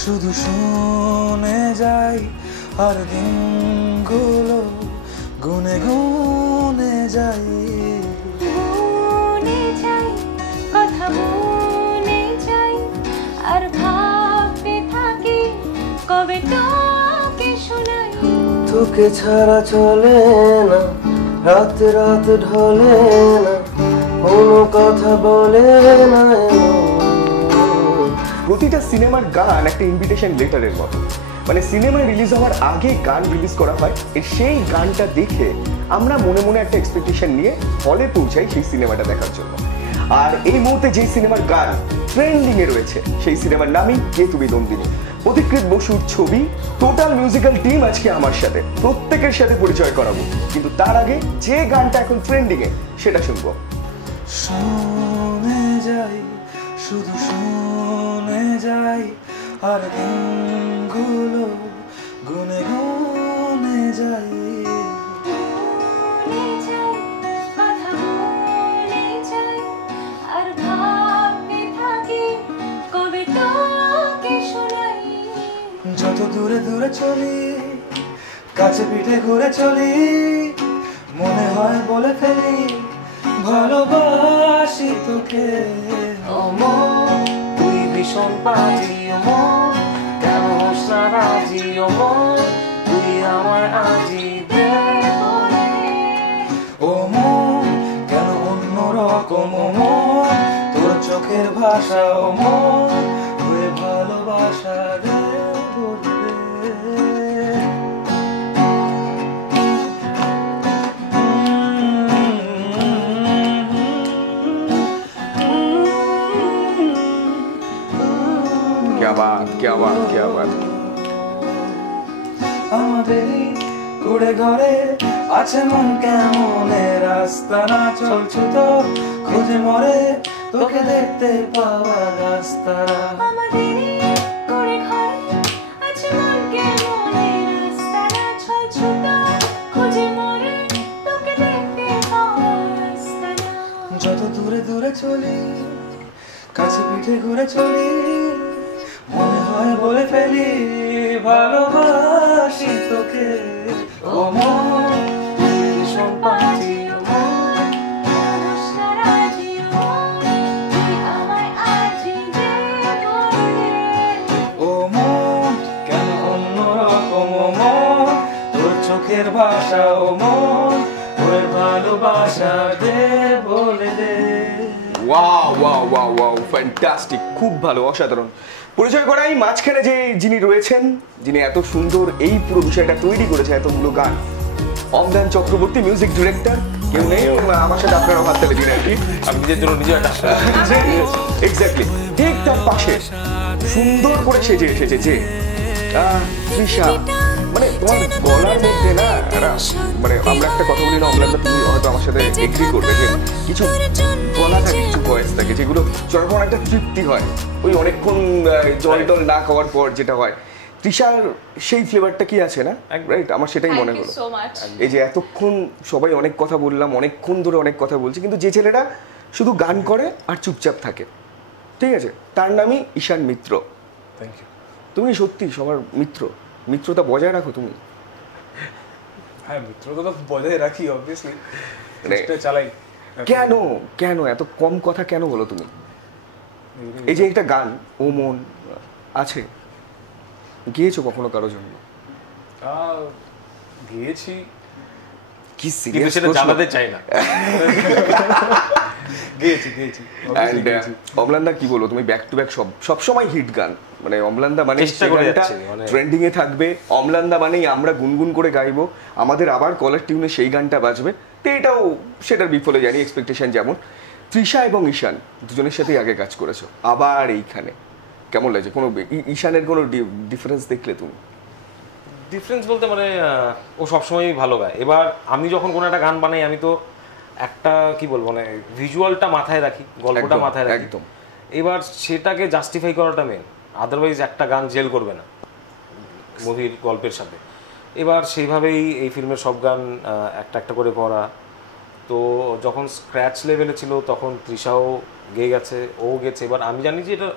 শুধু শুনে যাই আর দিনগুলো গুনে গুনে যাই কথা মনে যাই আর ভাবতে থাকি কবে তোকে শোনাই তোকে ছাড়া চলে না রাত রাত ঢলে না কোনো কথা বলে না প্রতিটা সিনেমার গান একটা ইনভিটেশন লেটারের মতো মানে সিনেমা রিলিজ হওয়ার আগে গান রিলিজ করা হয় সেই গানটা দেখে আমরা মনে মনে একটা এক্সপেকটেশন নিয়ে হলে পৌঁছাই সেই সিনেমাটা দেখার জন্য আর এই মুহূর্তে যে সিনেমার গান ট্রেন্ডিং এ রয়েছে সেই সিনেমার নামই কে তুমি নন্দিনী প্রতিকৃত বসুর ছবি টোটাল মিউজিক্যাল টিম আজকে আমার সাথে প্রত্যেকের সাথে পরিচয় করাবো কিন্তু তার আগে যে গানটা এখন ট্রেন্ডিং এ সেটা শুনবো শুনে যাই শুধু শুনে যাই আর দিনগুলো গুনে গুনে যাই কথা মনে যাই আর ভাবতে থাকি কবে তোকে শোনাই যত দূরে দূরে চলি কাছে পিঠে ঘুরে চলি মনে হয় বলে ফেলি ভালোবাসি তোকে ও মন তুই ভীষণ পাজি ও মন কেন হোস না রাজি ও মন তুই আমার আজি দে ও মন কেন অন্য রকম ও মন তোর চোখের ভাষা ও মন হয়ে ভালোবাসা দে বলে क्या बात আমাদের কুড়ে ঘরে আছে মন কেমনে রাস্তা না চলছে তো খুঁজে মরে তোকে দেখতে পাওয়া রাস্তা আমাদের করে ঘরে আছে মন কেমনে রাস্তা না চলছে তো খুঁজে মরে তোকে দেখতে পাওয়া রাস্তা না যত দূরে দূরে চলি কাছে পিঠে ঘুরে চলি মনে হয় বলে ফেলি ভালোবাসি তোকে ও মন ভীষণ পাজি ও মন হোস না রাজি ও মন তুই আমায় আজি দে বলে ও মন কেন অন্য রকম ও মন তোর চোখের ভাষা ও মন ওর ভালোবাসা দে বলে দে ওয়াও ফ্যান্টাস্টিক খুব ভালো অসাধারণ পরিচয় করাই মাঝখানে যে যিনি রয়েছেন যিনি এত সুন্দর এই পুরো বিষয়টা তৈরি করেছে এতগুলো গান অমলান চক্রবর্তী মিউজিক ডিরেক্টর কেউ নেই আমার সাথে আপনারা হাত তালি দিন আর কি আমি নিজের জন্য নিজে একটা এক্স্যাক্টলি ঠিক তার পাশে সুন্দর করে সেজে এসেছে যে তৃষা মানে তোমার গলার মধ্যে না মানে আমরা একটা কথা বলি না অমলানদা তুমি হয়তো আমার সাথে এগ্রি করবে যে কিছু গলা থাকে কিছু ভয়েস থাকে যেগুলো যখন একটা তৃপ্তি হয় ওই অনেকক্ষণ জল টল না খাওয়ার পর যেটা হয় তৃষার সেই ফ্লেভারটা কি আছে না রাইট আমার সেটাই মনে হলো এই যে এতক্ষণ সবাই অনেক কথা বললাম অনেকক্ষণ ধরে অনেক কথা বলছি কিন্তু যে ছেলেটা শুধু গান করে আর চুপচাপ থাকে ঠিক আছে তার নামই ঈশান মিত্র থ্যাংক ইউ তুমি সত্যি সবার মিত্রতা বজায় রাখো তুমি হ্যাঁ মিত্রতা তো বজায় রাখি অবভিয়াসলি মানে চালাই কেন এত কম কথা কেন বলো তুমি এই যে একটা গান ও মন আছে গিয়েছো কখনো কারো জন্য গিয়েছি কি কিন্তু সেটা জানাতে চাই না গিয়েছি অমলানদা কি বলো তুমি ব্যাক টু ব্যাক সব সময় হিট গান মানে অমলানদা মানে ট্রেন্ডিং এ থাকবে অমলানদা মানেই আমরা গুনগুন করে গাইবো আমাদের আবার কলার টিউনে সেই গানটা বাজবে তো এটাও সেটার বিফলে জানি এক্সপেকটেশন যেমন তৃষা এবং ঈশান দুজনের সাথেই আগে কাজ করেছো আবার এইখানে কেমন লাগছে কোনো ঈশানের কোনো ডিফারেন্স দেখলে তুমি ডিফারেন্স বলতে মানে ও সবসময়ই ভালো গায় এবার আমি যখন কোনো একটা গান বানাই আমি তো একটা কি বলবো মানে ভিজুয়ালটা মাথায় রাখি গল্পটা মাথায় রাখি একদম এবার সেটাকে জাস্টিফাই করাটা মেন আদারওয়াইজ একটা গান জেল করবে না মুভির গল্পের সাথে এবার সেইভাবেই এই ফিল্মের সব গান একটা একটা করে করা তো যখন স্ক্র্যাচ লেভেলে ছিল তখন তৃষাও গেয়ে গেছে ও গেছে এবার আমি জানি যে এটা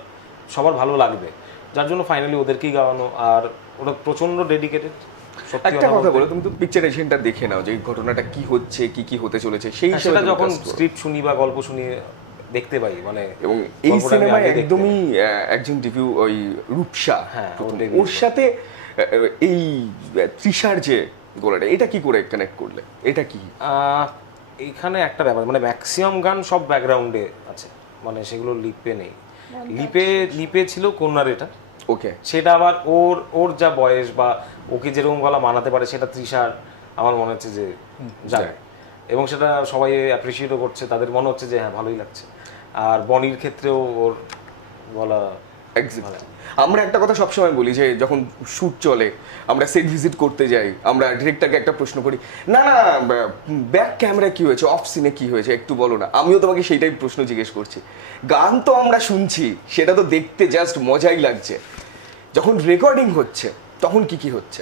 সবার ভালো লাগবে যার জন্য ফাইনালি ওদেরকেই গাওয়ানো। আর ওরা প্রচন্ড ডেডিকেটেড। একটা কথা বলো, তুমি তো পিকচারাইজেশনটা দেখে নাও যে এই ঘটনাটা কি হচ্ছে, কি কি হতে চলেছে, সেই হিসাবে সেটা যখন স্ক্রিপ্ট শুনি বা গল্প শুনি দেখতে পাই মানে। এবং এই সিনেমায় একদমই একজন ডেবিউ ওই রূপসা, ওর সাথে এই তৃষার যে গলাটা, এটা কি করে কানেক্ট করলে? এটা কি এইখানে একটা ব্যাপার, মানে ম্যাক্সিমাম গান সব ব্যাকগ্রাউন্ডে আছে, মানে সেগুলো লিপে নেই। লিপে ছিল কন্যার, এটা ওকে, সেটা আবার ওর যা বয়স বা ওকে যেরকম গলা মানাতে পারে সেটা তৃষার আমার মনে হচ্ছে যে যায়, এবং সেটা সবাই অ্যাপ্রিসিয়েটও করছে, তাদের মনে হচ্ছে যে হ্যাঁ ভালোই লাগছে। আর বনির ক্ষেত্রেও ওর গলা। আমরা একটা কথা সবসময় বলি যে যখন শুট চলে, আমরা সেট ভিজিট করতে যাই, আমরা ডিরেক্টরকে একটা প্রশ্ন করি, না না ব্যাক ক্যামেরা কি হয়েছে, অফ সিনে কি হয়েছে একটু বলো না। আমিও তোমাকে সেইটাই প্রশ্ন জিজ্ঞেস করছি। গান তো আমরা শুনছি, সেটা তো দেখতে জাস্ট মজাই লাগছে, যখন রেকর্ডিং হচ্ছে তখন কি কি হচ্ছে?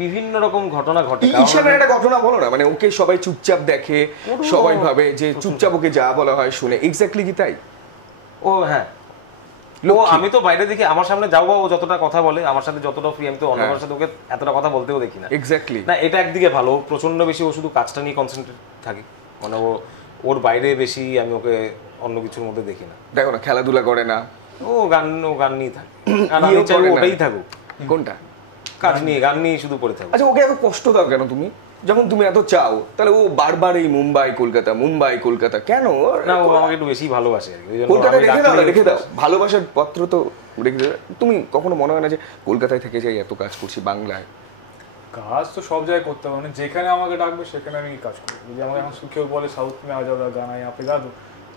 বিভিন্ন রকম ঘটনা ঘটে। ঈশানের একটা ঘটনা বলো না, মানে ওকে সবাই চুপচাপ দেখে, সবাই ভাবে যে চুপচাপ ওকে যা বলা হয় শুনে, এক্স্যাক্টলি কি তাই? ও হ্যাঁ, আমি তো বাইরে দেখি, আমার সামনে যাও ও যতটা কথা বলে, আমার সাথে যতটা ফ্রি, আমি তো অন্যদের সাথে ওকে এতটা কথা বলতেও দেখি না। এক্স্যাক্টলি না, এটা একদিকে ভালো, প্রচন্ড বেশি ও শুধু কাজটা নিয়ে কনসেন্ট্রেট থাকে, মানে ওর বাইরে বেশি আমি ওকে অন্য কিছুর মধ্যে দেখি না। দেখো না, খেলাধুলা করে না, ও গান নিয়ে থাকে, আর আমি চাই ওটাই থাকুক। কোনটা? কাজ নিয়ে, গান নিয়ে শুধু পড়ে থাকুক। আচ্ছা, ওকে এত কষ্ট দাও কেন তুমি? যখন তুমি এত চাও, তাহলে ও বারবার এই মুম্বাই কলকাতা কেন? না, ও আমাকে একটু বেশি ভালোবাসে, কলকাতা রেখে দাও, ভালোবাসার পত্র তো রেখে দাও। তুমি কখনো মনে হয় না যে কলকাতায় থেকে যাই, এত কাজ করছি বাংলায়? কাজ তো সব জায়গায় করতে হবে, মানে যেখানে আমাকে ডাকবে সেখানে আমি কাজ করবো। যদি আমাকে এখন কেউ বলে সাউথ মে আ যাও গানা यहाँ पे गा दो,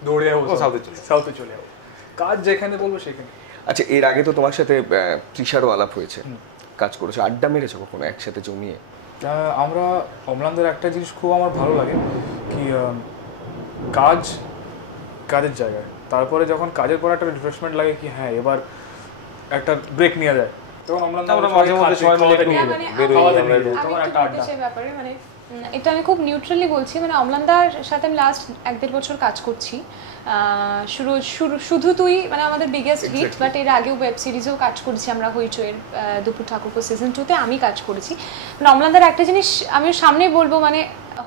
দৌড়ে যাবো সাউথে চলে যাবো, কাজ যেখানে বলবো সেখানে। আচ্ছা, এর আগে তো তোমার সাথে তৃষারও আলাপ হয়েছে, কাজ করেছো, আড্ডা মেরেছো কখনো একসাথে জমিয়ে? আমরা অম্লানদের একটা জিনিস খুব আমার ভালো লাগে কি কাজের জায়গায়, তারপরে যখন কাজের পর একটা রিফ্রেশমেন্ট লাগে কি হ্যাঁ এবার একটা ব্রেক নেওয়া যায়, তখন মানে এটা আমি খুব নিউট্রালি বলছি, মানে অম্লানদার সাথে আমি লাস্ট 1-1.5 বছর কাজ করছি। শুধু তুই মানে আমাদের বিগেস্ট হিট, বাট এর আগেও ওয়েব সিরিজেও কাজ করেছি আমরা, হইচইয়ের দুপুর ঠাকুরপো সিজন 2-তে আমি কাজ করেছি। মানে অম্লানদার একটা জিনিস আমি সামনেই বলবো, মানে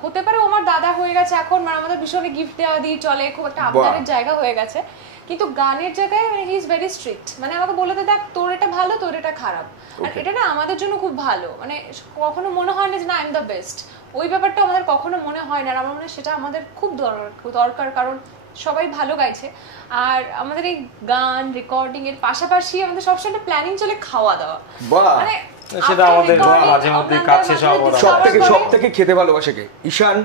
হতে পারে আমার দাদা হয়ে গেছে এখন, মানে আমাদের ভীষণ গিফট দেওয়া দিয়ে চলে, খুব একটা আবদারের জায়গা হয়ে গেছে, কিন্তু গানের জায়গায় হি ইজ ভেরি স্ট্রিক্ট, মানে আমাকে বলে দেখ তোর এটা ভালো, তোর এটা খারাপ, আর এটা না আমাদের জন্য খুব ভালো, মানে কখনো মনে হয় না যে না আই এম দ্য বেস্ট, ওই ব্যাপারটা আমাদের কখনো মনে হয় না। আমার মনে হয় সেটা আমাদের খুব দরকার, কারণ সবাই ভালো গাইছে, আর আমাদের এই গান রেকর্ডিং এর পাশাপাশি আমাদের সবসময় প্ল্যানিং চলে খাওয়া দাওয়া, মানে সেটা আমাদের মাঝে মধ্যে কাজ শেষ হওয়ার সব থেকে খেতে ভালোবাসে কে, ঈশান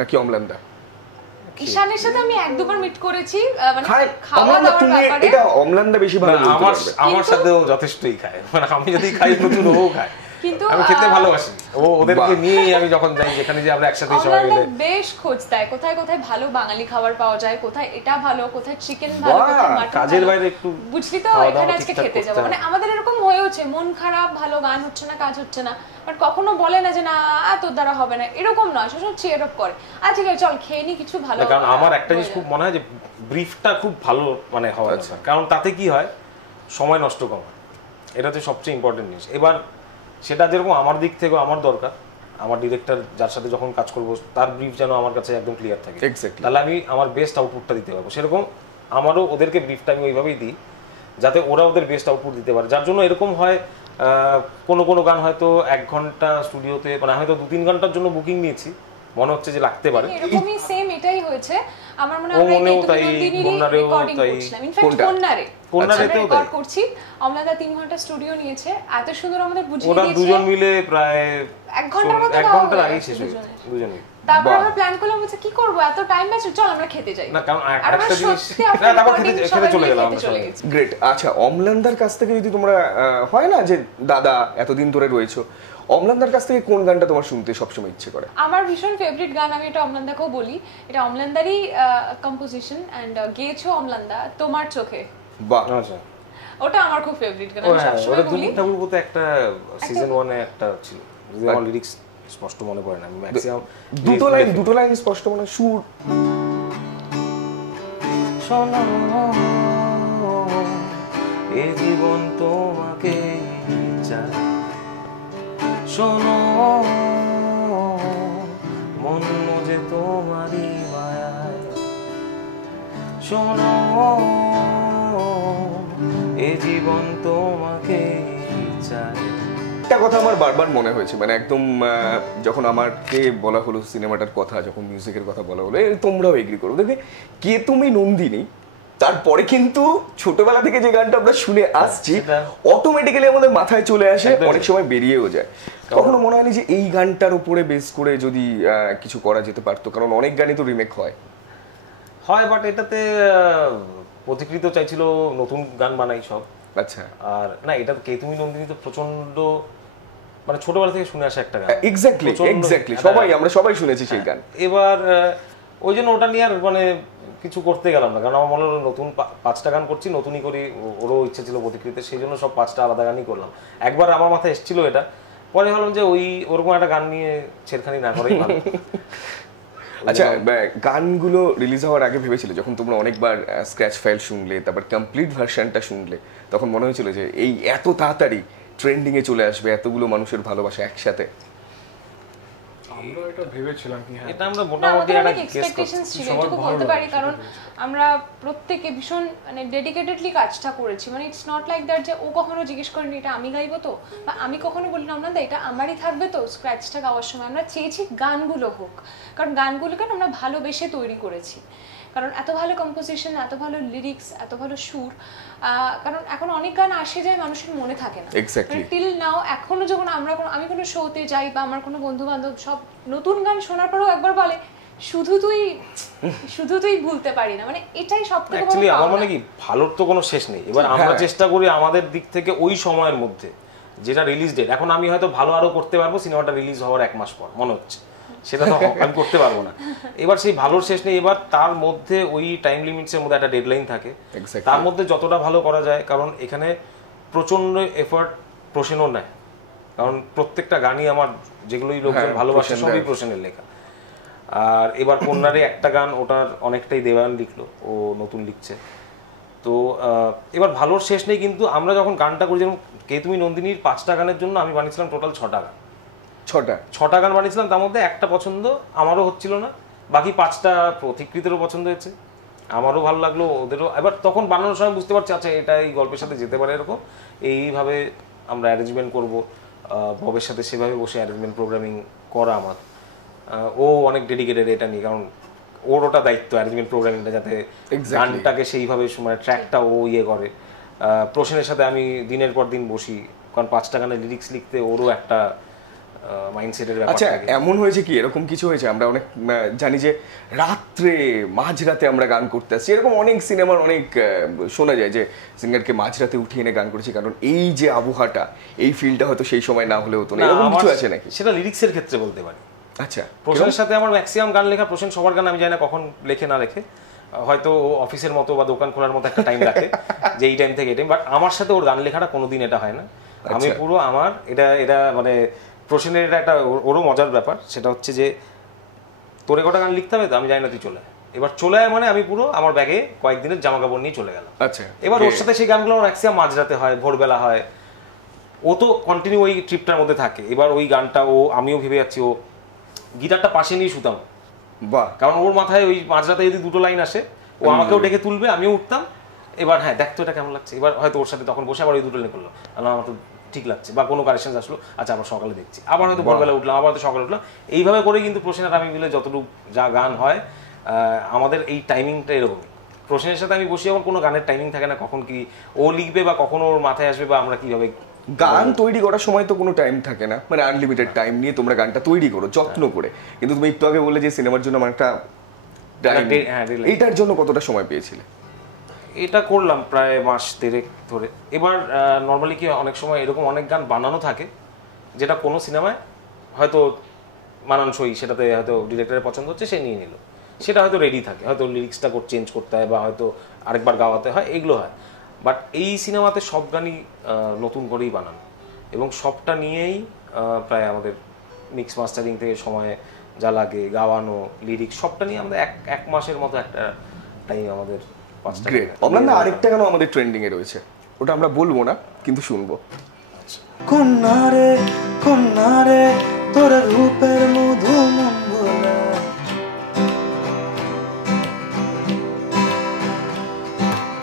নাকি অম্লানদা? ঈশানের সাথে আমি 1-2 বার মিট করেছি, মানে খাওয়া দাওয়ার ব্যাপারে এটা অম্লানদা বেশি ভালো বলতে পারবে। আমার সাথেও যথেষ্টই খায়, মানে আমি যদি খাই নতুন ও খায়, কিন্তু আমি খেতে ভালোবাসি, ওদেরকে নিয়েই আমি যখন যাই যেখানে যে আমরা একসাথে সবাই মিলে বেশ খোঁজ দেয় কোথায় কোথায় ভালো বাঙালি খাবার পাওয়া যায়, কোথায় এটা ভালো, কোথায় চিকেন ভালো, কোথায় মাটন, কাজের বাইরে একটু বুঝলি তো এখানে আজকে খেতে যাব, মানে আমাদের এরকম হয়েছে মন খারাপ, ভালো গান হচ্ছে না, কাজ হচ্ছে না, বাট কখনো বলে না যে না তোর দ্বারা হবে না, এরকম নয়, সবসময় চিয়ার আপ করে, আচ্ছা ঠিক আছে চল খেয়ে নি কিছু ভালো। কারণ আমার একটা জিনিস খুব মনে হয় যে ব্রিফটা খুব ভালো মানে হওয়া দরকার, কারণ তাতে কি হয় সময় নষ্ট কম হয়, এটা হচ্ছে সবচেয়ে ইম্পর্টেন্ট জিনিস। এবার সেটা যেরকম আমার দিক থেকে আমার দরকার, আমার ডিরেক্টর যার সাথে যখন কাজ করবো তার ব্রিফ যেন আমার কাছে একদম ক্লিয়ার থাকে, তাহলে আমি আমার বেস্ট আউটপুটটা দিতে পারবো। সেরকম আমারও ওদেরকে ব্রিফটা আমি ওইভাবেই দিই যাতে ওরা ওদের বেস্ট আউটপুট দিতে পারে, যার জন্য এরকম হয় কোনো গান হয়তো 1 ঘন্টা স্টুডিওতে, মানে হয়তো 2-3 ঘন্টার জন্য বুকিং নিয়েছি, মনে হচ্ছে যে লাগতে পারে, এরকমই সেম এটাই হয়েছে আমার মনে হয়। রেকর্ড করছি, অম্লানদা 3 ঘন্টা স্টুডিও নিয়েছে, এত সুন্দর আমাদের বুঝিয়ে দিয়েছে, ওরা দুজন মিলে প্রায় 1 ঘন্টার মতো, 1 ঘন্টার আগে শেষ হয়েছে দুজনেই। তারপর আমরা প্ল্যান করলাম যে কি করব, এত টাইম আছে, চল আমরা খেতে যাই। না কারণ একটা জিনিস, না তারপর খেতে চলে গেলাম আমরা সবাই। গ্রেট। আচ্ছা, অম্লানদার কাছ থেকে যদি তোমরা হয় না যে দাদা এতদিন ধরে রয়েছো, অম্লানদার কাছ থেকে কোন গানটা তোমার শুনতে সবসময় ইচ্ছে করে? আমার ভীষণ ফেভারিট গান, আমি এটা অম্লানদাকেও বলি, এটা অম্লানদারই কম্পোজিশন এন্ড গেয়েছো অম্লানদা, তোমার চোখে। বাহ, আচ্ছা, ওটা আমার খুব ফেভারিট গান, আমি সবসময় বলি। দুপুর ঠাকুরপোতে একটা সিজন 1 এ একটা ছিল, যদি আমার লিরিক্স স্পষ্ট মনে পড়ে না, আমি ম্যাক্সিমাম দুটো লাইন স্পষ্ট মনে, সুর এ জীবন তোমাকে চায়। শোনো মন মজে তোমারই মায়ায়, শোনো এ জীবন তোমাকে চায়। একটা কথা আমার বারবার মনে হয়েছে, মানে একদম যখন আমাকে বলা হলো সিনেমাটার কথা, যখন মিউজিকের কথা বলা হলো, তোমরাও এগ্রি করো, দেখবে কে তুমি নন্দিনী, তারপরে কিন্তু ছোটবেলা থেকে যে গানটা আমরা শুনে আসছি অটোমেটিক্যালি আমাদের মাথায় চলে আসে, অনেক সময় বেরিয়েও যায়। কখনো মনে হয়নি যে এই গানটার উপরে বেস করে যদি কিছু করা যেতে পারতো? কারণ অনেক গানই তো রিমেক হয়, বাট এটাতে প্রতিকৃত চাইছিল নতুন গান বানাই সব। আচ্ছা, আর না, এটা কে তুমি নন্দিনী তো প্রচন্ড মানে ছোটবেলা থেকে শুনে আসা একটা গান। এক্স্যাক্টলি আমরা সবাই শুনেছি সেই গান। এবার ওই জন্য ওটা নিয়ে আর মানে কিছু করতে গেলাম না, কারণ আমার মনে হলো নতুন 5টা গান করছি, নতুনই করি, ওরও ইচ্ছে ছিল প্রতিকৃতিতে, সেই জন্য সব 5টা আলাদা গানই করলাম। একবার আমার মাথায় এসেছিল এটা, পরে ভাবলাম যে ওরকম একটা গান নিয়ে ছেড়খানি না করেই ভালো। আচ্ছা, গানগুলো রিলিজ হওয়ার আগে ভেবেছিলে, যখন তোমরা অনেকবার স্ক্র্যাচ ফাইল শুনলে, তারপর কমপ্লিট ভার্সনটা শুনলে, তখন মনে হয়েছিল যে এই এত তাড়াতাড়ি ট্রেন্ডিং এ চলে আসবে, এতগুলো মানুষের ভালোবাসা একসাথে? আমরা এটা ভেবেছিলাম কি, হ্যাঁ এটা আমরা মোটামুটি একটা এক্সপেকটেশনস ছিল, এটুকু বলতে পারি, কারণ আমরা প্রত্যেকে ভীষণ মানে ডেডিকেটেডলি কাজটা করেছি। মানে ইটস নট লাইক দ্যাট যে ও কখনো জিজ্ঞেস করেনি এটা আমি গাইবো তো, বা আমি কখনো বলি না না এটা আমারই থাকবে তো স্ক্র্যাচটা গাওয়ার সময়। আমরা চেয়েছি গানগুলো হোক, কারণ গানগুলোকে আমরা ভালোবেসে তৈরি করেছি, কারণ এত ভালো কম্পোজিশন, এত ভালো লিরিক্স, এত ভালো সুর। কারণ এখন অনেক গান আসে যায় মানুষের মনে থাকে না টিল নাও। এখনো যখন আমি কোনো শোতে যাই বা আমার কোনো বন্ধু বান্ধব সব নতুন গান শোনার পরেও একবার বলে শুধু তুই ভুলতে পারি না। মানে এটাই সবথেকে বড়। অ্যাকচুয়ালি আমার মনে কি ভালোর তো কোনো শেষ নেই। এবার আমরা চেষ্টা করি আমাদের দিক থেকে ওই সময়ের মধ্যে যেটা রিলিজ ডেট, এখন আমি হয়তো ভালো আরো করতে পারবো সিনেমাটা রিলিজ হওয়ার 1 মাস পর মনে হচ্ছে, সেটা তো আমি করতে পারবো না। এবার সেই ভালোর শেষ নেই, এবার তার মধ্যে ওই টাইম লিমিটসের মধ্যে একটা ডেডলাইন থাকে, তার মধ্যে যতটা ভালো করা যায়। কারণ এখানে প্রচন্ড এফর্ট প্রসেনও নেয়, কারণ প্রত্যেকটা গানই আমার যেগুলোই লোকজন ভালোবাসে সবই প্রসেনের লেখা। আর এবার কন্যারে একটা গান, ওটার অনেকটাই দেওয়ান লিখলো, ও নতুন লিখছে। তো এবার ভালোর শেষ নেই, কিন্তু আমরা যখন গানটা করি, যেমন কে তুমি নন্দিনীর 5টা গানের জন্য আমি বানিয়েছিলাম টোটাল 6টা গান। 6টা গান বানিয়েছিলাম, তার মধ্যে একটা পছন্দ আমারও হচ্ছিল না, বাকি 5টা প্রতিকৃতিরও পছন্দ হয়েছে, আমারও ভালো লাগলো, ওদেরও। এবার তখন বানানোর সময় বুঝতে পারছি আচ্ছা এটা এই গল্পের সাথে যেতে পারে, এরকম এইভাবে আমরা অ্যারেঞ্জমেন্ট করবো। ববের সাথে সেভাবে বসে অ্যারেঞ্জমেন্ট প্রোগ্রামিং করা আমার, ও অনেক ডেডিকেটেড এটা নিয়ে, কারণ ওর ওটা দায়িত্ব অ্যারেঞ্জমেন্ট প্রোগ্রামিংটা, যাতে গানটাকে সেইভাবে মানে ট্র্যাকটা ও করে। প্রসেনের সাথে আমি দিনের পর দিন বসি, কারণ 5টা গানের লিরিক্স লিখতে ওরও একটা মাইন্ডসেটের ব্যাপার। আচ্ছা, এমন হয়েছে কি, এরকম কিছু হয়েছে? আমরা অনেক জানি যে রাত্রে মাঝরাতে আমরা গান করতে আসছি, এরকম অনেক সিনেমার অনেক শোনা যায় যে সিঙ্গারকে মাঝরাতে উঠিয়ে এনে গান করেছি, কারণ এই যে আবহাওয়াটা, এই ফিলটা হয়তো সেই সময় না হলে হতো না, এরকম কিছু আছে নাকি? সেটা লিরিক্সের ক্ষেত্রে বলতে পারি। আচ্ছা, প্রসেনের সাথে আমার ম্যাক্সিমাম গান লেখা, প্রসেন সবার গান আমি জানি না কখন লেখে না লেখে, হয়তো অফিসের মতো বা দোকান খোলার মতো একটা টাইম রাখে যে এই টাইম থেকে এই টাইম, বাট আমার সাথে ওর গান লেখাটা কোনোদিন এটা হয় না। আমি পুরো আমার এটা মানে প্রসেনের এটা একটা ওরও মজার ব্যাপার, সেটা হচ্ছে যে তোরে কটা গান লিখতে হবে তো আমি জানি না, তুই চলে এবার চলে আয়, মানে আমি পুরো আমার ব্যাগে কয়েকদিনের জামা কাপড় নিয়ে চলে গেলাম। আচ্ছা, এবার ওর সাথে সেই গানগুলো ম্যাক্সিমাম মাঝরাতে হয়, ভোরবেলা হয়, ও তো কন্টিনিউ ওই ট্রিপটার মধ্যে থাকে। এবার ওই গানটা আমিও ভেবে যাচ্ছি, ও গিটারটা পাশে নিয়ে শুতাম, বাহ, কারণ ওর মাথায় ওই মাঝরাতে যদি 2টো লাইন আসে ও আমাকেও ডেকে তুলবে, আমিও উঠতাম, এবার হ্যাঁ দেখতো এটা কেমন লাগছে, এবার হয়তো ওর সাথে তখন বসে আবার ওই 2টো লাইন করলো, আমার তো ঠিক লাগছে, বা কোনো কারেকশন আসলো, আচ্ছা আবার সকালে দেখছি, আবার হয়তো ভোরবেলা উঠলাম, আবার হয়তো সকালে উঠলাম, এইভাবে করে কিন্তু প্রসেনের আমি মিলে যতটুকু যা গান হয় আমাদের এই টাইমিংটা এরকমই। প্রসেনের সাথে আমি বসি, এখন কোনো গানের টাইমিং থাকে না, কখন কি ও লিখবে বা কখন ওর মাথায় আসবে বা আমরা কিভাবে গান তৈরি করার সময় তো কোনো টাইম থাকে না, মানে আনলিমিটেড টাইম নিয়ে তোমরা গানটা তৈরি করো যত্ন করে, কিন্তু তুমি একটু আগে বললে যে সিনেমার জন্য আমার একটা টাইম, এইটার জন্য কতটা সময় পেয়েছিলে? এটা করলাম প্রায় 1.5 মাস ধরে। এবার নর্মালি কি অনেক সময় এরকম অনেক গান বানানো থাকে যেটা কোনো সিনেমায় হয়তো মানানসই, সেটাতে হয়তো ডিরেক্টরের পছন্দ হচ্ছে, সে নিয়ে নিল, সেটা হয়তো রেডি থাকে, হয়তো লিরিক্সটা চেঞ্জ করতে হয় বা হয়তো আরেকবার গাওয়াতে হয়, এগুলো হয়। বাট এই সিনেমাতে সব গানই নতুন করেই বানানো, এবং সবটা নিয়েই প্রায় আমাদের মিক্স মাস্টারিং থেকে সময় যা লাগে, গাওয়ানো, লিরিক্স সবটা নিয়ে আমাদের এক মাসের মতো একটা টাইম আমাদের। আরেকটা গান আমাদের ট্রেন্ডিং এ রয়েছে, ওটা আমরা বলবো না, কিন্তু শুনবো। কন্যারে কন্যারে তোর রূপের মধু মঙ্গলা,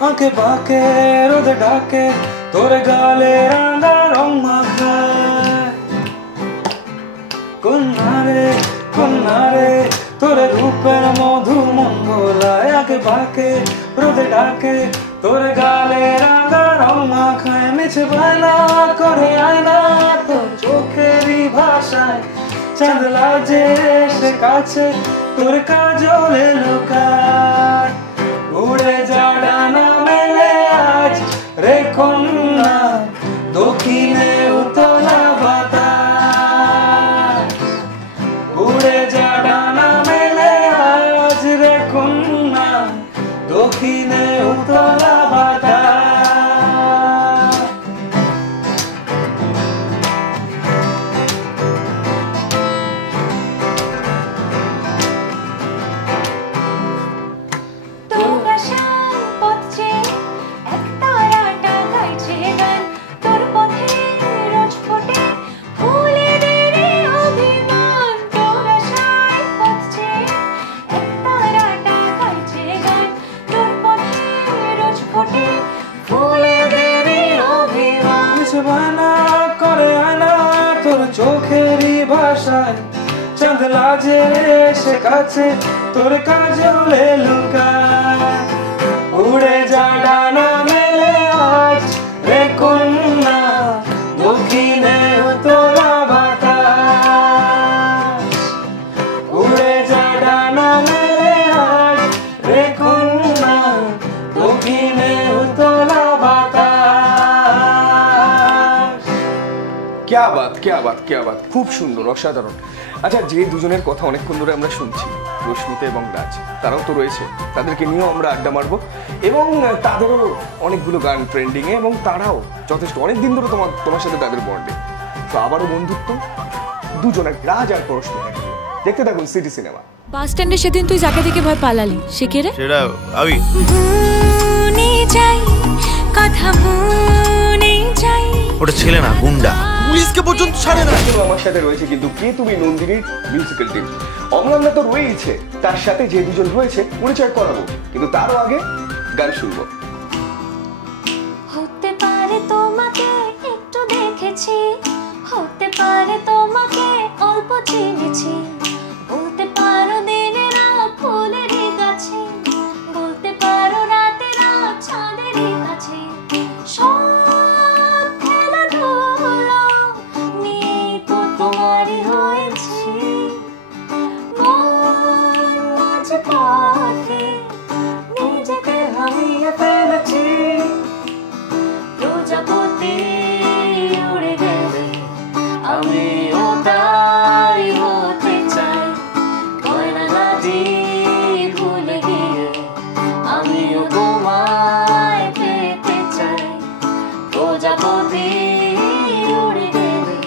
আঁকে বাঁকে রোদে ডাকে তোর গালে রাঙা রং মাখায়। কন্যারে কন্যারে তোর রূপের মধু মঙ্গলায়, আঁকে বাঁকে রোদে ডাকে তোর গালে রাঙা রং মাখায়। মিছে বায়না করে আয়না তোর চোখেরই ভাষায়, চাঁদ লাজে এসে কাছে তোর কাজলে লুকায়। উড়ে যা ডানা মেলে আজ রে কন্যা, দক্ষিণে উতলা বাতাস। উড়ে যা ডানা মেলে আজ রে কন্যা, দক্ষিণে উতলা বাতাস। বায়না করে আয়না তোর চোখেরই ভাষায়, চাঁদ লাজে এসে কাছে তোর কাজলে লুকায়। উড়ে যা ডানা মেলে আজ রে কন্যা, দক্ষিণে উতলা বাতাস। উড়ে যা ডানা মেলে আজ রে কন্যা, দক্ষিণে উতলা বাতাস। ক্যা বাত ক্যা বাত ক্যা বাত, খুব সুন্দর, অসাধারণ। আচ্ছা, যে দুজনের কথা অনেকক্ষণ ধরে আমরা শুনছি, রশ্মিতা এবং রাজ, তারাও তো রয়েছে, তাদেরকে নিয়েও আমরা আড্ডা মারবো এবং তাদেরও অনেকগুলো গান ট্রেন্ডিংয়ে এবং তারাও যথেষ্ট অনেকদিন ধরে তোমার সাথে তাদের বন্ডে। তো আবারও বন্ধুত্ব দুজনের, রাজ আর রশ্মিতা। দেখতে থাকুন সিটি সিনেমা। বাস স্ট্যান্ডে সেদিন তুই যাকে দেখে ভয় পালালি, সে কে রে? সেটা আমি। ওটা ছেলে না, গুন্ডা, পুলিশকে পর্যন্ত ছাড়ে না। আমার সাথে রয়েছে কিন্তু কে তুমি নন্দিনীর মিউজিক্যাল টিম। অমলান্দা তো রয়েছে, তার সাথে যে দুজন রয়েছে পরিচয় করাবো, কিন্তু তারও আগে গান শুনবো। হতে পারে তোমাকে একটু দেখেছি, হতে পারে তোমাকে অল্প চিনেছি, বলতে পারো দিনে রাত ফুলেরই কাছে, বলতে পারো রাতে রাত চাঁদেরই কাছে। সব খেলাধুলো নিয়ে তো তোমারই হয়েছি, মাঝ পথে নিজেকে হারিয়ে ফেলেছি। প্রজাপতি উড়ে গেলে আমিও তাই হতে চাই, গয়নাগাটি ভুলে গিয়ে আমিও তোমায় পেতে চাই। প্রজাপতি উড়ে গেলে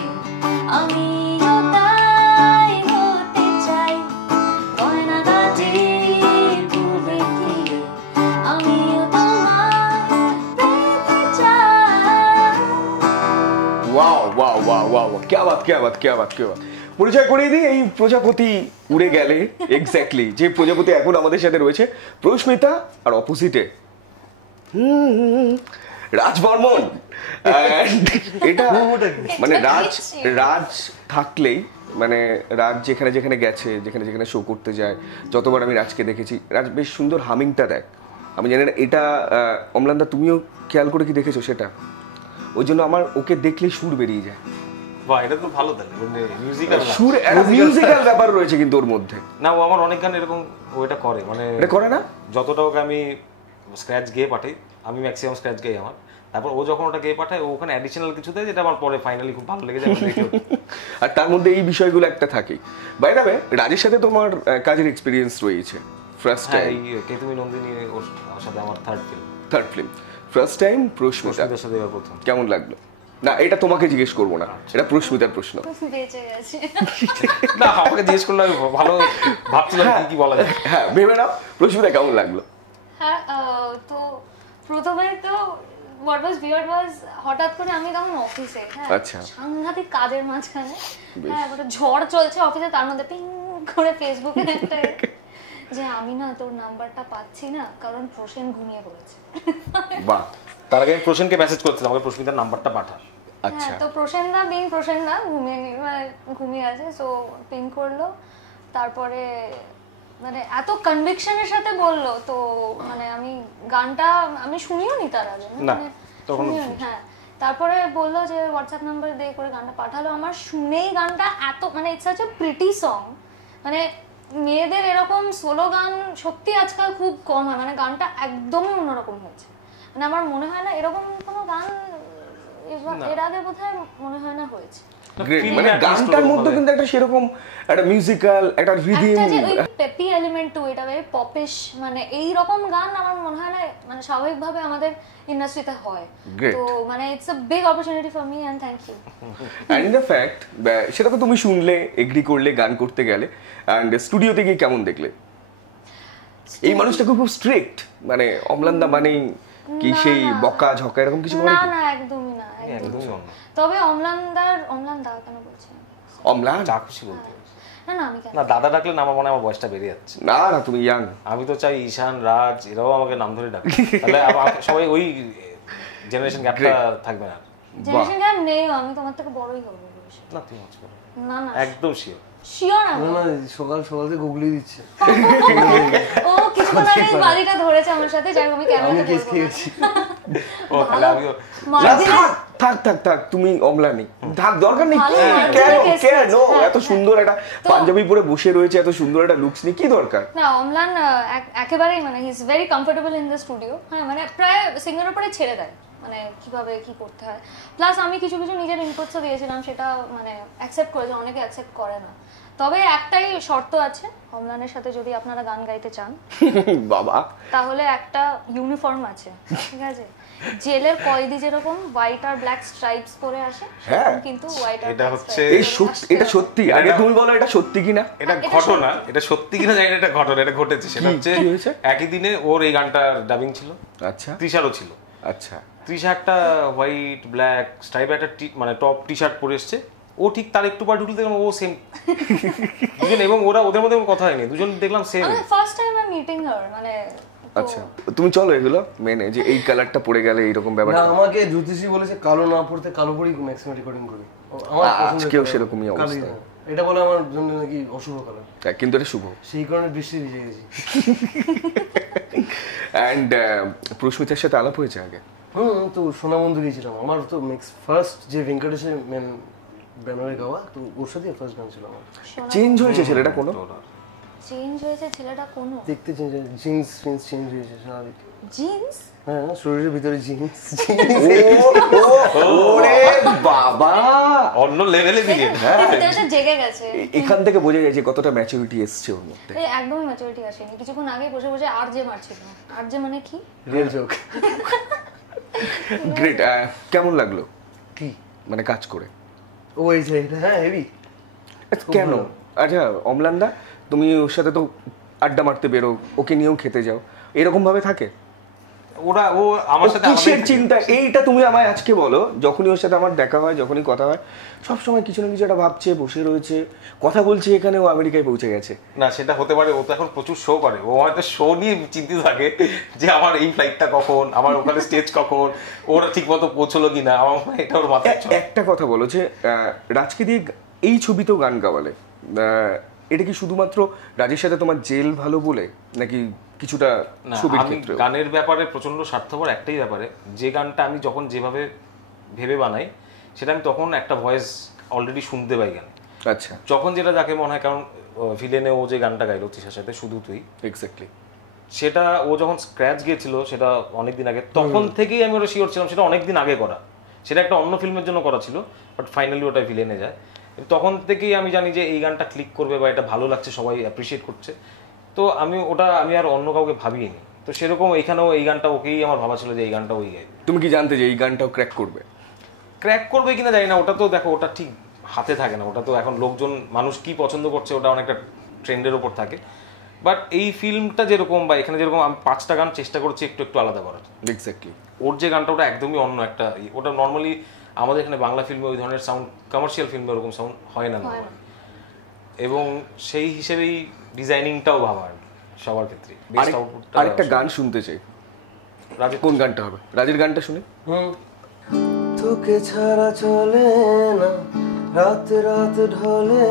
আমিও তাই হতে চাই, গয়নাগাটি ভুলে গিয়ে আমিও তোমায় পেতে চাই। ওয়াও ওয়াও ওয়াও ওয়াও, ক্যা বাত ক্যা বাত ক্যা বাত ক্যা বাত। পরিচয় করিয়ে দিই, এই প্রজাপতি উড়ে গেলে এক্স্যাক্টলি যে প্রজাপতি এখন আমাদের সাথে রয়েছে প্রস্মিতা, আর অপোজিটে রাজ বর্মন। এটা মানে রাজ থাকলেই, মানে রাজ যেখানে যেখানে গেছে, যেখানে যেখানে শো করতে যায়, যতবার আমি রাজকে দেখেছি, রাজ বেশ সুন্দর হামিংটা দেয়। আমি জানি না এটা অমলান্দা তুমিও খেয়াল করে কি দেখেছো সেটা? ওই জন্য আমার ওকে দেখলেই সুর বেরিয়ে যায়। বাহ, এটা তো ভালো তাহলে, মানে মিউজিক্যাল সুর, একটা মিউজিক্যাল ব্যাপার রয়েছে কিন্তু ওর মধ্যে। না, ও আমার অনেক গান এরকম ও এটা করে, মানে এটা করে না, যতটা ওকে আমি স্ক্র্যাচ গেয়ে পাঠাই, আমি ম্যাক্সিমাম স্ক্র্যাচ গাই আমার, তারপর ও যখন ওটা গেয়ে পাঠায় ও ওখানে অ্যাডিশনাল কিছু দেয় যেটা আমার পরে ফাইনালি খুব ভালো লেগে যায়। আর তার মধ্যে এই বিষয়গুলো একটা থাকেই। বাই দ্য ওয়ে, রাজের সাথে তোমার কাজের এক্সপেরিয়েন্স রয়েছে। ফার্স্ট টাইম কে তুমি নন্দিনী, ওর সাথে আমার থার্ড ফিল্ম। ফার্স্ট টাইম প্রস্মিতার সাথে এবার প্রথম। কেমন লাগলো? না, এটা তোমাকে জিজ্ঞেস করবো না, এটা প্রস্মিতার প্রশ্ন। বেঁচে গেছে। না, আমাকে জিজ্ঞেস করলে আমি ভালো ভাবছিলাম কি বলা যায়। হ্যাঁ, ভেবে নাও, প্রস্মিতা কেমন লাগলো? হ্যাঁ, তো প্রথমে তো হোয়াট ওয়াজ উইয়ার্ড ওয়াজ হঠাৎ করে আমি তখন অফিসে, হ্যাঁ আচ্ছা। সাংঘাতিক কাজের মাঝখানে, হ্যাঁ একটা ঝড় চলছে অফিসে, তার মধ্যে পিং করে ফেসবুকে একটা যে আমি না তোর নাম্বারটা পাচ্ছি না কারণ প্রসেন ঘুমিয়ে পড়েছে। বাহ, তার আগে আমি প্রসেনকে মেসেজ করছিলাম, আমাকে প্রস্মিতার নাম্বারটা পাঠা। আচ্ছা। হ্যাঁ, তো প্রসেনদা প্রসেনদা ঘুমিয়ে আছে, সো পিং করলো, তারপরে মানে এত কনভিকশনের সাথে বললো, তো মানে আমি গানটা আমি শুনিও নি তার আগে, না, মানে তখন শুনিও নি, হ্যাঁ তারপরে বললো যে হোয়াটসঅ্যাপ নাম্বার দিয়ে করে গানটা পাঠালো, আমার শুনেই গানটা এত মানে it's such a pretty song, মানে মেয়েদের এরকম সোলো গান সত্যি আজকাল খুব কম হয়, মানে গানটা একদমই অন্যরকম হয়েছে, মানে আমার মনে হয় না এরকম কোনো গান এর আগে বোধহয় মনে হয় না হয়েছে। গ্রেট, মানে গানটার মধ্যে কিন্তু একটা সেরকম একটা মিউজিক্যাল একটা রিদম, একটা যে ওই পেপি এলিমেন্ট টু এটা ভেরি পপিশ, মানে এই রকম গান আমার মনে হয় না মানে স্বাভাবিকভাবে আমাদের ইন্ডাস্ট্রিতে হয়, তো মানে it's a big opportunity for me and thank you. And in the fact সেটা তো তুমি শুনলে, এগ্রি করলে, গান করতে গেলে, এন্ড স্টুডিওতে গিয়ে কেমন দেখলে? এই মানুষটা খুব স্ট্রিক্ট, মানে অম্লানদা মানে কি সেই বকা ঝকা এরকম কিছু করে না কি? না একদমই না, একদমই না। তবে অম্লানদা কেন বলছেন? অম্লান যা খুশি বলতে না না আমি কেন? না, দাদা ডাকলে না আমার মনে হয় আমার বয়সটা বেরিয়ে যাচ্ছে। না না, তুমি ইয়াং। আমি তো চাই ঈশান, রাজ এরাও আমাকে নাম ধরে ডাকে, তাহলে সবাই ওই জেনারেশন গ্যাপটা থাকবে না। জেনারেশন গ্যাপ নেই, আমি তোমার থেকে বড়ই হব। না তুমি আছো, না না একদম শিওর। শিওর না, না সকাল থেকে গুগলি দিচ্ছে। ও কিছুক্ষণ আগে বাড়িটা ধরেছে আমার সাথে, যাই আমি ক্যামেরাতে কেস খেয়েছি। ও তাহলে আমিও থাক থাক থাক, তুমি অম্লানি থাক, দরকার নেই। ভালো, কেন কেস কেন খেয়েছি। এত সুন্দর একটা পাঞ্জাবি পরে বসে রয়েছে, এত সুন্দর একটা লুকস নিয়ে কি দরকার? না অম্লান একেবারেই মানে he is very comfortable in the studio, হ্যাঁ মানে প্রায় সিঙ্গার উপরে ছেড়ে দেয়, মানে কিভাবে কি করতে হয়, প্লাস আমি কিছু কিছু নিজের ইনপুটসও দিয়েছিলাম, সেটা মানে অ্যাকসেপ্ট করেছে, অনেকে অ্যাকসেপ্ট করে না। তবে একটাই শর্ত আছে, অম্লানের সাথে যদি আপনারা গান গাইতে চান বাবা, তাহলে একটা ইউনিফর্ম আছে, ঠিক আছে? জেলের কয়েদি যেরকম হোয়াইট আর ব্ল্যাক স্ট্রাইপস পরে আসে, সেরকম কিন্তু হোয়াইট আর এটা হচ্ছে এটা সত্যি? আগে তুমি বলো এটা সত্যি কিনা। এটা ঘটনা, এটা সত্যি কিনা জানি না, এটা ঘটনা, এটা ঘটেছে। সেটা হচ্ছে একই দিনে ওর এই গানটার ডাবিং ছিল, আচ্ছা, তৃষারও ছিল। আচ্ছা, তৃষা একটা হোয়াইট ব্ল্যাক স্ট্রাইপ একটা মানে টপ টি শার্ট পরে এসছে, ও ঠিক তার একটু পর ঢুকলে দেখলাম ও সেম দুজন, এবং ওরা ওদের মধ্যে কোনো কথা হয়নি, দুজন দেখলাম same. First time I meeting her, মানে আচ্ছা তুমি চলো এগুলো মেনে, যে এই কালারটা পড়ে গেলে এইরকম ব্যাপার। না আমাকে জ্যোতিষী বলেছে কালো না পড়তে কালো পরেই ম্যাক্সিমাম রেকর্ডিং করি, আমার আজকেও সেরকমই অবস্থা। এটা বলে আমার জন্য নাকি অশুভ কালার, কিন্তু এটা শুভ, সেই কারণে বৃষ্টি ভিজে গেছি। অ্যান্ড প্রস্মিতার সাথে আলাপ হয়েছে আগে? তো সোনামন্ধু গিয়েছিলাম, আমার তো ফার্স্ট যে ভেঙ্কটেশের মেন ব্যানারে গাওয়া, তো ওর সাথে ফার্স্ট গান ছিল আমার। চেঞ্জ হয়েছে ছেলেটা কোনো? চেঞ্জ হয়েছে ছেলেটা কোনো? দেখতে চেঞ্জ হয়েছে, জিন্স ফিন্স চেঞ্জ হয়েছে, স্বাভাবিক। জিন্স? হ্যাঁ শরীরের ভিতরে জিন্স। ওরে বাবা, অন্য লেভেলে বিলিয়ে এটা জেগে গেছে। এখান থেকে বোঝা যায় যে কতটা ম্যাচুরিটি এসছে ওর মধ্যে। এই একদমই ম্যাচুরিটি আসেনি, কিছুক্ষণ আগে বসে বসে আরজে মারছিল। আরজে মানে কি? Real joke. গ্রেট। কেমন লাগলো কি মানে কাজ করে? ও এই যে হ্যাঁ হেভি। কেন? আচ্ছা অম্লানদা, তুমি ওর সাথে তো আড্ডা মারতে বেরো, ওকে নিয়েও খেতে যাও, এরকম ভাবে থাকে? ওরা ও আমার সাথে কিসের চিন্তা এইটা তুমি আমায় আজকে বলো। যখনই ওর সাথে আমার দেখা হয়, যখনই কথা হয়, সবসময় কিছু না কিছু একটা ভাবছে, বসে রয়েছে, কথা বলছে, এখানে ও আমেরিকায় পৌঁছে গেছে। না সেটা হতে পারে, ও তো এখন প্রচুর শো করে, ও হয়তো শো নিয়ে চিন্তিত থাকে যে আমার এই ফ্লাইটটা কখন, আমার ওখানে স্টেজ কখন, ওরা ঠিক মতো পৌঁছলো কিনা, আমার এটা ওর মাথায়। একটা কথা বলো, যে রাজকে দিয়ে এই ছবিতেও গান গাওয়ালে, এটা কি শুধুমাত্র রাজের সাথে তোমার জেল ভালো বলে, নাকি কিছুটা ছবির ক্ষেত্রে? গানের ব্যাপারে প্রচন্ড স্বার্থপর একটাই ব্যাপারে, যে গানটা আমি যখন যেভাবে ভেবে বানাই, সেটা আমি তখন একটা ভয়েস অলরেডি শুনতে পাই গান। আচ্ছা, যখন যেটা যাকে মনে হয়, কারণ ভিলেনে ও যে গানটা গাইলো তৃষার সাথে শুধু তুই, এক্স্যাক্টলি সেটা ও যখন স্ক্র্যাচ গিয়েছিল, সেটা অনেকদিন আগে, তখন থেকেই আমি ওটা শিওর ছিলাম সেটা অনেকদিন আগে করা, সেটা একটা অন্য ফিল্মের জন্য করা ছিল, বাট ফাইনালি ওটা ভিলেনে যায়। তখন থেকেই আমি জানি যে এই গানটা ক্লিক করবে বা এটা ভালো লাগছে, সবাই অ্যাপ্রিসিয়েট করছে, তো আমি আর অন্য কাউকে ভাবিনি। তো সেরকম এখানেও এই গানটা ওকেই আমার ভাবা ছিল যে এই গানটা ওই গাইবে। তুমি কি জানতে যে এই গানটাও ক্র্যাক করবে কিনা জানি না, ওটা তো দেখো ওটা ঠিক হাতে থাকে না, ওটা তো এখন লোকজন মানুষ কি পছন্দ করছে ওটা অনেকটা ট্রেন্ডের ওপর থাকে, বাট এই ফিল্মটা যেরকম বা এখানে যেরকম আমি 5টা গান চেষ্টা করছি একটু একটু আলাদা করার। এক্স্যাক্টলি। ওর যে গানটা ওটা একদমই অন্য একটা, ওটা নর্মালি আমাদের এখানে বাংলা ফিল্মে ওই ধরনের সাউন্ড, কমার্শিয়াল ফিল্মে ওরকম সাউন্ড হয় না নর্মালি, এবং সেই হিসেবেই ডিজাইনিংটাও ভাবার সবার ক্ষেত্রে। আরেকটা গান শুনতে চাই, রাজের কোন গানটা হবে? রাজের গানটা শুনে। তোকে ছাড়া চলে না, রাত রাত ঢলে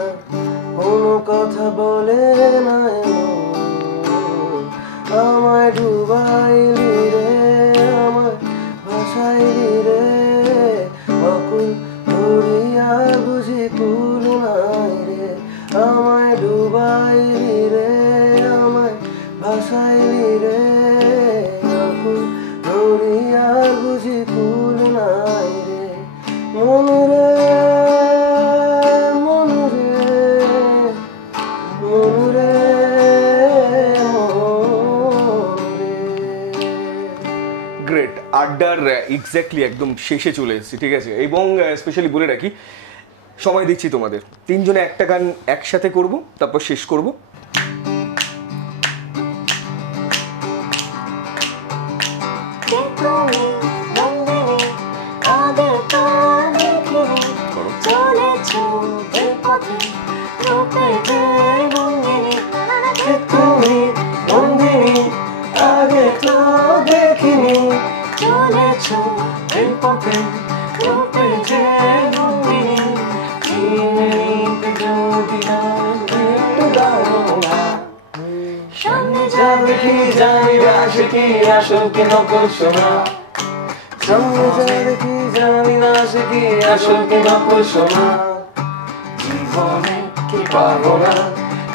না, কোনো কথা বলে না, আমায় ডুবাইলি রে, আমায় ভাসাইলি রে, অকুল দরিয়ার বুঝি কুল নাই রে, আমায় ডুবাইলি রে, আমায় ভাসাইলি রে, অকুল দরিয়ার বুঝি কুল নাই রে, মন রে মন রে মন রে গ্রেট। আড্ডার এক্স্যাক্টলি একদম শেষে চলে এসেছি, ঠিক আছে? এবং স্পেশালি বলে রাখি, সময় দিচ্ছি তোমাদের, 3 জনে একটা গান একসাথে করব, তারপর শেষ করব। সামনে যাবে কি জানি না, সে কি আসল কি নকল শোনা, সামনে যাবে কি জানি না, সে কি আসল কি নকল শোনা, জীবনে কি পাবো না,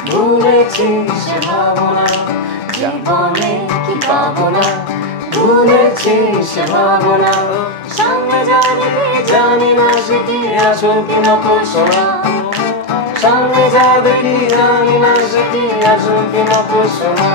ভুলেছি সে ভাবনা, জীবনে কি পাবো না, ভুলেছি সে ভাবনা, সামনে যাবে কি জানি না, সে কি আসল কি নকল শোনা, সামনে যাবে কি জানি না, সে কি আসল কি নকল শোনা।